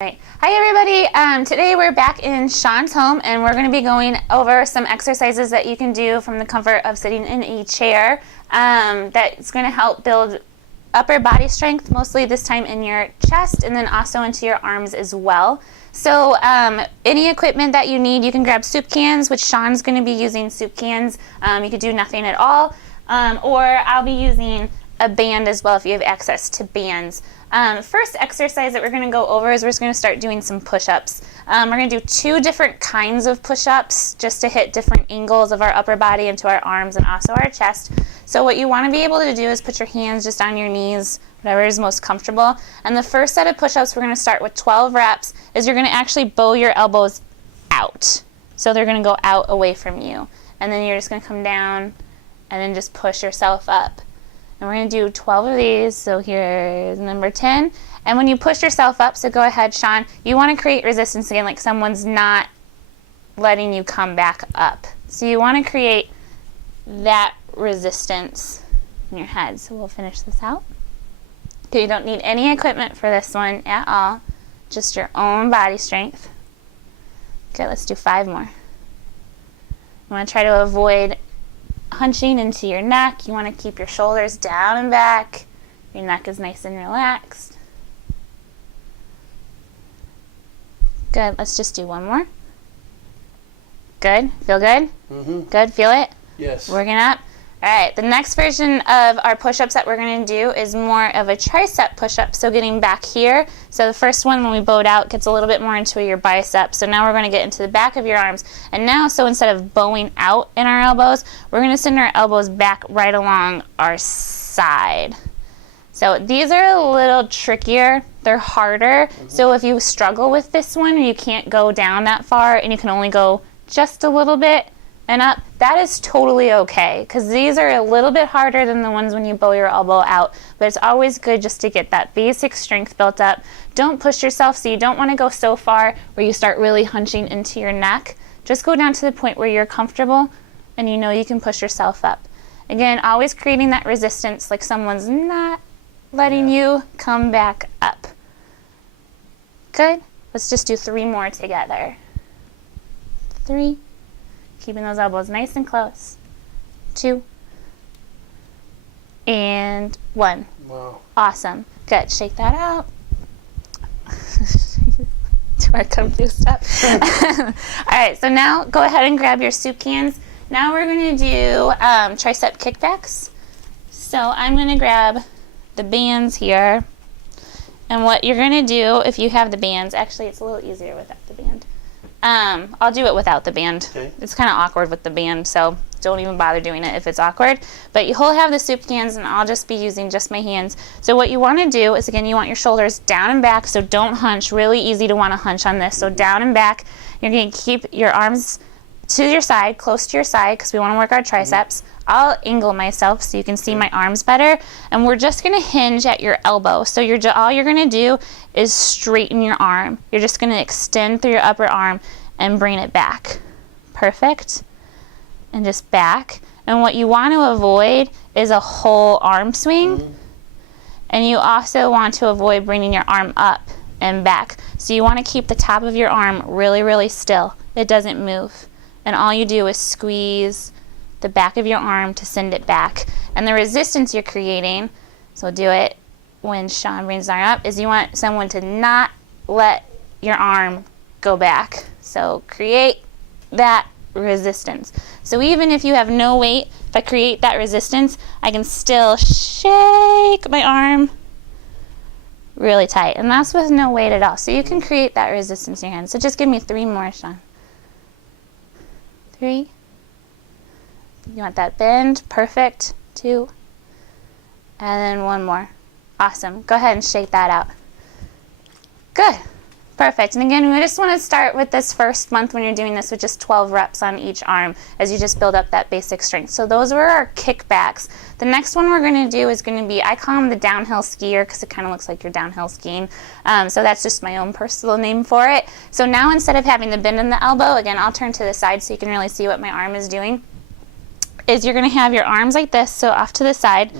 Right. Hi everybody, today we're back in Sean's home and we're going to be going over some exercises that you can do from the comfort of sitting in a chair that's going to help build upper body strength, mostly this time in your chest and then also into your arms as well. So any equipment that you need, you can grab soup cans, which Sean's going to be using soup cans. You could do nothing at all, or I'll be using a band as well if you have access to bands. First exercise that we're going to go over is we're just going to start doing some push-ups. We're going to do 2 different kinds of push-ups just to hit different angles of our upper body into our arms and also our chest. So what you want to be able to do is put your hands just on your knees, whatever is most comfortable. And the first set of push-ups, we're going to start with 12 reps, is you're going to actually bow your elbows out. So they're going to go out away from you. And then you're just going to come down and then just push yourself up. And we're going to do 12 of these, so here's number 10. And when you push yourself up, so go ahead, Sean, you want to create resistance again, like someone's not letting you come back up. So you want to create that resistance in your head. So we'll finish this out. Okay, you don't need any equipment for this one at all, just your own body strength. Okay, let's do 5 more. You want to try to avoid hunching into your neck. You want to keep your shoulders down and back. Your neck is nice and relaxed. Good. Let's just do 1 more. Good. Feel good? Mm-hmm. Good. Feel it? Yes. Working up. All right. The next version of our push-ups that we're going to do is more of a tricep push-up. So getting back here. So the first one, when we bowed out, gets a little bit more into your biceps. So now we're going to get into the back of your arms. And now, so instead of bowing out in our elbows, we're going to send our elbows back right along our side. So these are a little trickier. They're harder. Mm-hmm. So if you struggle with this one, or you can't go down that far, and you can only go just a little bit and up, that is totally okay, because these are a little bit harder than the ones when you bow your elbow out, but it's always good just to get that basic strength built up. Don't push yourself, so you don't want to go so far where you start really hunching into your neck. Just go down to the point where you're comfortable and you know you can push yourself up. Again, always creating that resistance, like someone's not letting you come back up. Good. Let's just do 3 more together. 3. Keeping those elbows nice and close. 2. And 1. Wow. Awesome. Good. Shake that out. Do our kung fu stuff. All right. So now go ahead and grab your soup cans. Now we're going to do tricep kickbacks. So I'm going to grab the bands here. And what you're going to do if you have the bands, actually it's a little easier without the band. I'll do it without the band. Okay. It's kind of awkward with the band, so don't even bother doing it if it's awkward. But you'll have the soup cans, and I'll just be using just my hands. So what you want to do is, again, you want your shoulders down and back, so don't hunch. Really easy to want to hunch on this. So down and back. You're going to keep your arms to your side, close to your side, because we want to work our triceps. I'll angle myself so you can see my arms better. And we're just going to hinge at your elbow. So all you're going to do is straighten your arm. You're just going to extend through your upper arm and bring it back. Perfect. And just back. And what you want to avoid is a whole arm swing. And you also want to avoid bringing your arm up and back. So you want to keep the top of your arm really, really still. It doesn't move. And all you do is squeeze the back of your arm to send it back. And the resistance you're creating, so do it when Sean brings his arm up, is you want someone to not let your arm go back. So create that resistance. So even if you have no weight, if I create that resistance, I can still shake my arm really tight. And that's with no weight at all. So you can create that resistance in your hand. So just give me 3 more, Sean. 3. You want that bend. Perfect. 2. And then 1 more. Awesome. Go ahead and shake that out. Good. Perfect. And again, we just want to start with this first month when you're doing this with just 12 reps on each arm as you just build up that basic strength. So those were our kickbacks. The next one we're going to do is going to be, I call him the downhill skier because it kind of looks like you're downhill skiing. So that's just my own personal name for it. So now instead of having the bend in the elbow, again, I'll turn to the side so you can really see what my arm is doing, is you're going to have your arms like this, so off to the side.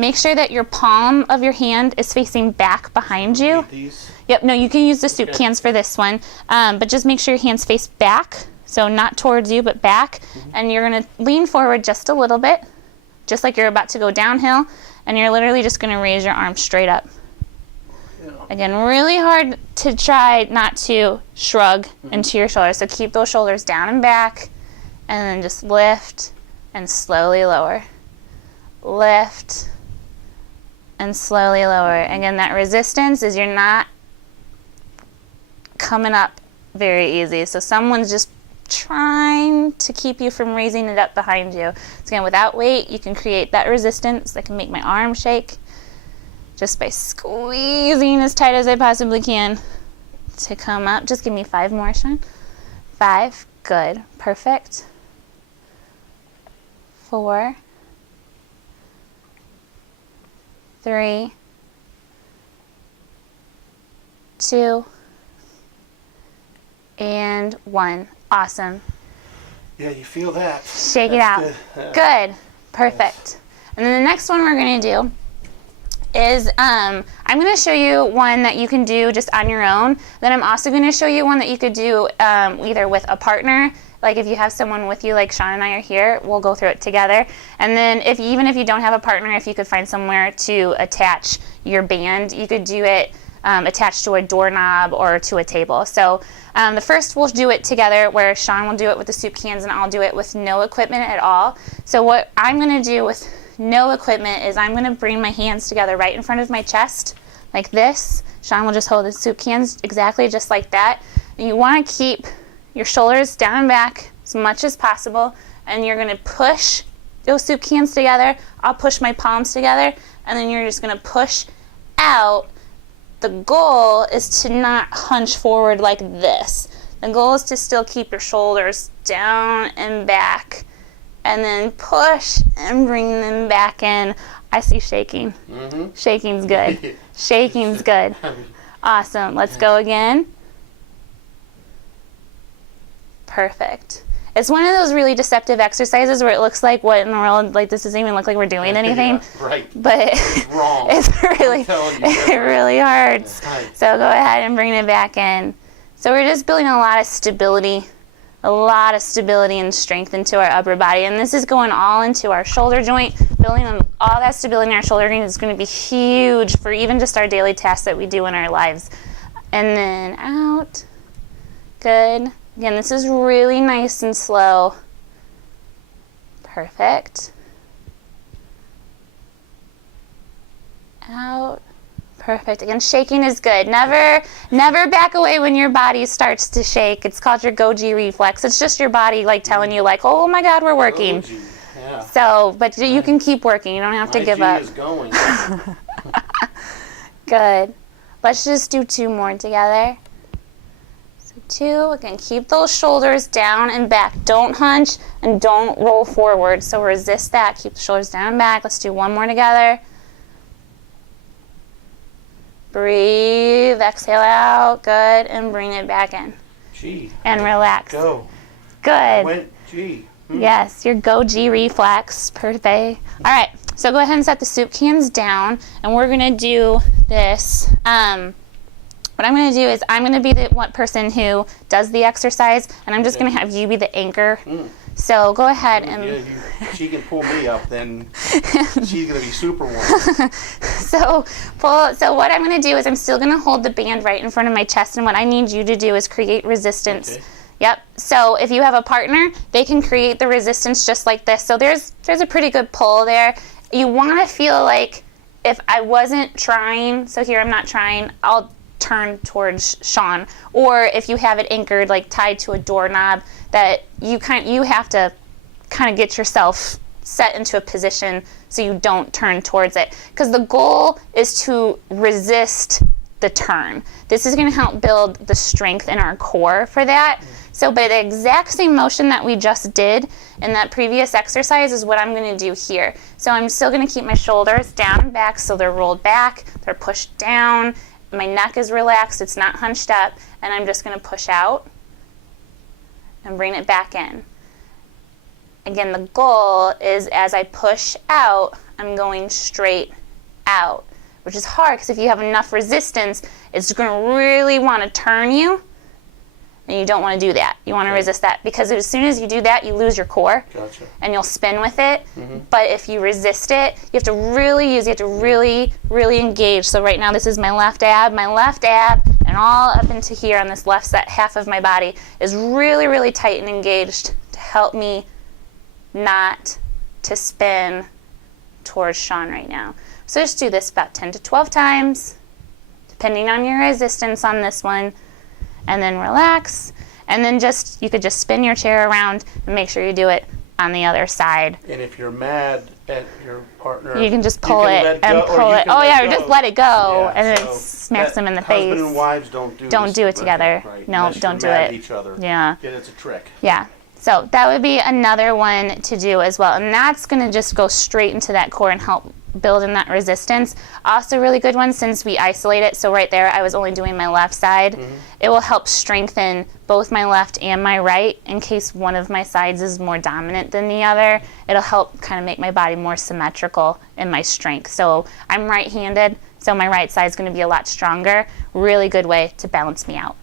make sure that your palm of your hand is facing back behind you. These? Yep, no, you can use the soup cans for this one, but just make sure your hands face back, so not towards you, but back, and you're gonna lean forward just a little bit, just like you're about to go downhill, and you're literally just gonna raise your arms straight up. Yeah. Again, really hard to try not to shrug into your shoulders, so keep those shoulders down and back, and then just lift and slowly lower. Lift and slowly lower. Again, that resistance is you're not coming up very easy. So someone's just trying to keep you from raising it up behind you. So again, without weight, you can create that resistance. I can make my arm shake just by squeezing as tight as I possibly can to come up. Just give me 5 more, Sean. 5, good, perfect. 4, 3, 2, and 1. Awesome. Yeah, you feel that. Shake it out. Good. Yeah. Good. Perfect. And then the next one we're going to do is I'm going to show you one that you can do just on your own. Then I'm also going to show you one that you could do either with a partner. Like if you have someone with you, like Sean and I are here, we'll go through it together. And then even if you don't have a partner, if you could find somewhere to attach your band, you could do it attached to a doorknob or to a table. So the first we'll do it together, where Sean will do it with the soup cans and I'll do it with no equipment at all. So what I'm going to do with no equipment is I'm going to bring my hands together right in front of my chest like this. Sean will just hold the soup cans exactly just like that. And you want to keep your shoulders down and back as much as possible, and you're going to push those soup cans together. I'll push my palms together, and then you're just going to push out. The goal is to not hunch forward like this. The goal is to still keep your shoulders down and back, and then push and bring them back in. I see shaking. Shaking's good. Shaking's good. Awesome. Let's go again. Perfect. It's one of those really deceptive exercises where it looks like, what in the world, like this doesn't even look like we're doing anything. Yeah, right. But It's wrong. it's really, really hard. Right. So go ahead and bring it back in. So we're just building a lot of stability and strength into our upper body. And this is going all into our shoulder joint. Building all that stability in our shoulder joint is going to be huge for even just our daily tasks that we do in our lives. And then out. Good. Again, this is really nice and slow. Perfect. Out. Perfect. Again, shaking is good. Never back away when your body starts to shake. It's called your Goji reflex. It's just your body like telling you like, oh my God, we're working. Goji. Yeah. So, but you can keep working. You don't have to give up. Is going. Good. Let's just do 2 more together. 2. Again, keep those shoulders down and back. Don't hunch and don't roll forward. So resist that. Keep the shoulders down and back. Let's do 1 more together. Breathe. Exhale out. Good. And bring it back in. G. And relax. Go. Good. Went G. Yes, your Goji reflex. Perfect. All right. So go ahead and set the soup cans down, and we're going to do this. What I'm going to do is I'm going to be the one person who does the exercise, and I'm just going to have you be the anchor. So go ahead and... If she can pull me up, then she's going to be Superwoman. So what I'm going to do is I'm still going to hold the band right in front of my chest, and what I need you to do is create resistance. Okay. Yep. So if you have a partner, they can create the resistance just like this. So there's a pretty good pull there. You want to feel like if I wasn't trying, so here I'm not trying, I'll turn towards Sean. Or if you have it anchored, like tied to a doorknob, that you have to kind of get yourself set into a position so you don't turn towards it. Because the goal is to resist the turn. This is going to help build the strength in our core for that. So by the exact same motion that we just did in that previous exercise is what I'm going to do here. So I'm still going to keep my shoulders down and back so they're rolled back, they're pushed down, my neck is relaxed, it's not hunched up, and I'm just going to push out and bring it back in. Again, the goal is as I push out, I'm going straight out, which is hard because if you have enough resistance, it's going to really want to turn you, and you don't want to do that. You want to resist that, because as soon as you do that, you lose your core. Gotcha. And you'll spin with it. But if you resist it, you have to really, really engage. So right now, this is my left ab, and all up into here on this left set half of my body is really, really tight and engaged to help me not to spin towards Sean right now. So just do this about 10 to 12 times, depending on your resistance on this one, and then relax. And then you could just spin your chair around and make sure you do it on the other side. And if you're mad at your partner, you can just pull it and pull it. Oh yeah, or just let it go, and then smacks them in the face. Husband and wives don't do it together. Right. No, Unless don't do you're mad it. at each other. Yeah. Yeah, it's a trick. Yeah. So that would be another one to do as well, and that's going to just go straight into that core and help build in that resistance. Also a really good one, since we isolate it, so right there I was only doing my left side. It will help strengthen both my left and my right in case one of my sides is more dominant than the other. It'll help kind of make my body more symmetrical in my strength. So I'm right-handed, so my right side is going to be a lot stronger. Really good way to balance me out.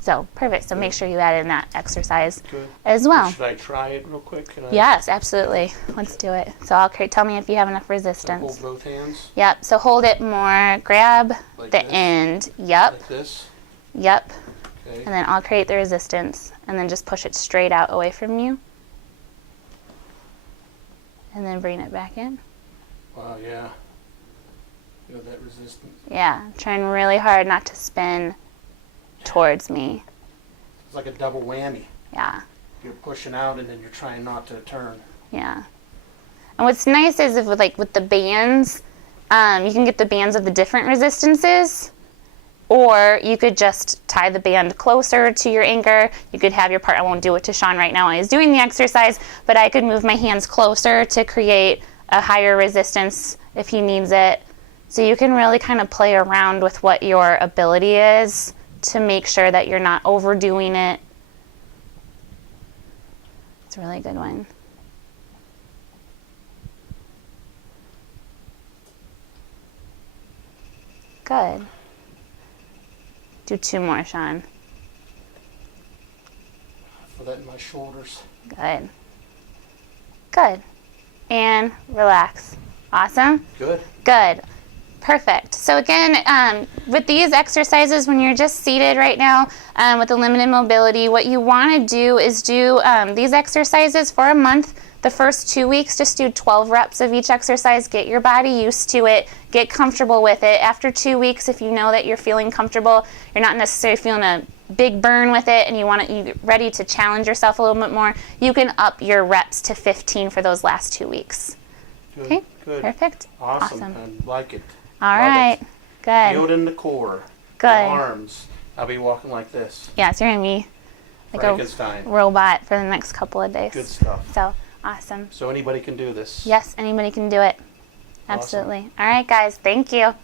So perfect. So make sure you add in that exercise as well. Should I try it real quick? Can I? Yes, absolutely. Let's do it. So tell me if you have enough resistance. Hold both hands. Yep. So hold it more. Grab Like the this? end. Yep. Like this. Yep. Okay. And then I'll create the resistance, and then just push it straight out away from you. And then bring it back in. Wow. Yeah. Feel that resistance. Yeah. Trying really hard not to spin towards me. It's like a double whammy. Yeah. You're pushing out, and then you're trying not to turn. Yeah. And what's nice is if with the bands, you can get the bands of the different resistances, or you could just tie the band closer to your anchor. You could have your part. I won't do it to Sean right now while he's doing the exercise, but I could move my hands closer to create a higher resistance if he needs it. So you can really kind of play around with what your ability is to make sure that you're not overdoing it. It's a really good one. Good. Do 2 more, Sean. Feel that in my shoulders. Good. Good. And relax. Awesome. Good. Good. Perfect. So again, with these exercises, when you're just seated right now with the limited mobility, what you want to do is do these exercises for a month. The first 2 weeks, just do 12 reps of each exercise. Get your body used to it. Get comfortable with it. After 2 weeks, if you know that you're feeling comfortable, you're not necessarily feeling a big burn with it, and you're ready to challenge yourself a little bit more, you can up your reps to 15 for those last 2 weeks. Good. Okay. Good. Perfect. Awesome. I like it. All Love right. it. Good. Feel it in the core. Good. The arms. I'll be walking like this. Yeah, so you're going to be like Frankenstein. a robot for the next couple of days. Good stuff. So, awesome. So anybody can do this. Yes, anybody can do it. Absolutely. All right, guys. Thank you.